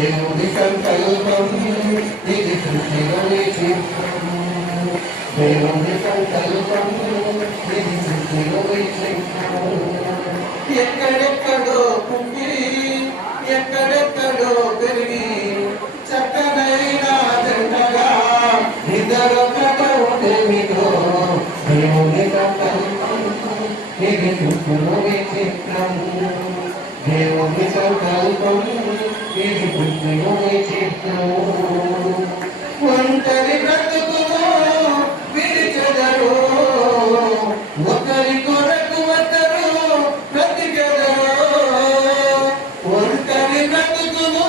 దేవుని సంకల్పం ఇది సృష్టిలోని చిత్రం దేవుని సంకల్పం ఇది సృష్టిలోని చిత్రం ఎక్కడెక్కడో పుట్టి ఎక్కడెక్కడో పెరిగి చక్కనైన జంటగా ఇద్దరు కథమిదో దేవుని సంకల్పం ఇది సృష్టిలోని చిత్రం దేవుని సంకల్పం ఒంటరి బ్రతుకులో విడిచెదరు ఒకరి కొరకు ఒకరు బ్రతికెదరు. ఒంటరి బ్రతుకులో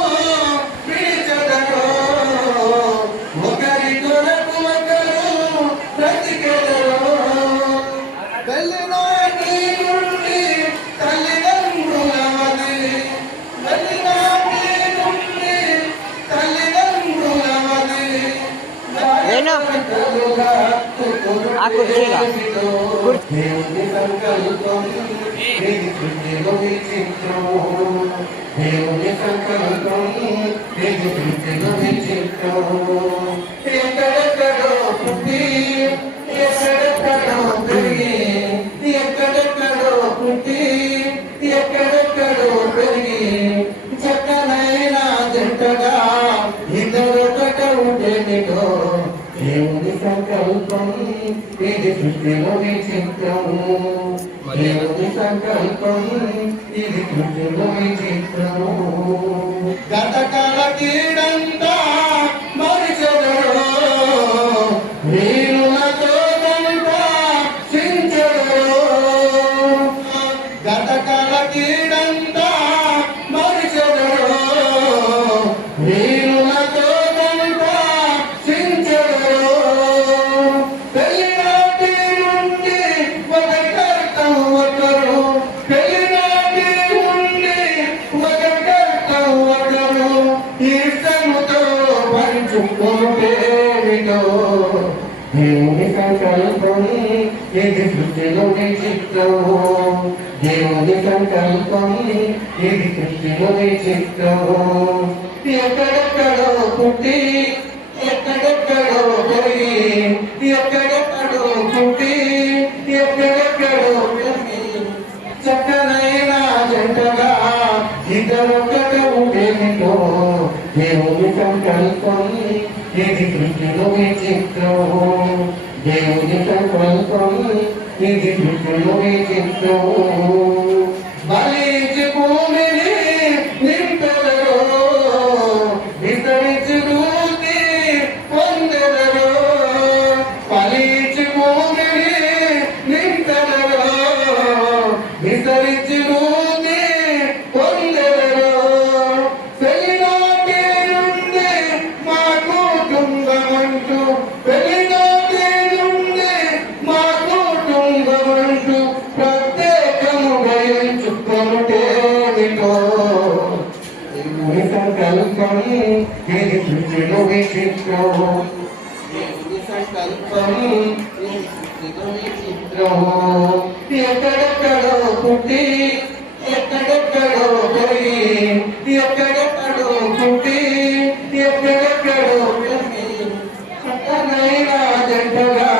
విడిచెదరు ఒకరి కొరకు ఒకరు బ్రతికెదరు. వెళ్ళినాటి నుండి ఆ విచిత్రం ఎక్కడెక్కడో పుట్టి ఎక్కడెక్కడో పెరిగి చక్కనైన జంటగా ఇద్దరొకట ఉండేమిటో దేవుని సంకల్పం. ఇది సృష్టిలో విచిత్రం దేవుని సంకల్పం ఇది సృష్టిలో విచిత్రం గతకాల కీడంతా పంచుకుంటేమిటో దేవుని సంకల్పం ఇది సృష్టిలో విచిత్రం దేవుని సంకల్పం ఇది సృష్టిలో విచిత్రం ఎక్కడెక్కడో పుట్టి ఎక్కడెక్కడో పోయి ఎక్కడెక్కడో పుట్టి ఎక్కడెక్కడో పెరిగి చక్కనైన జంటగా ఇద్దరొక్కట ఉండేమిటో దేవుని సంకల్పం ఇది కృష్ణుడు విచిత్రం దేవుని సంకల్పం ఇది కృష్ణుడు విచిత్రం ఎంచుకొనుటేమిటో దేవుని సంకల్పం ఇది సృష్టిలో విచిత్రం దేవుని సంకల్పం ఇది సృష్టిలో విచిత్రం ఎక్కడెక్కడో పుట్టి ఎక్కడెక్కడో పెరిగి ఎక్కడెక్కడో పుట్టి ఎక్కడెక్కడో పెరిగి చక్కనైన జంటగా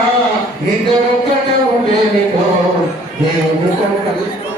ఇద్దరొక్కట ఉండేమిటో దేవుని సంకల్పం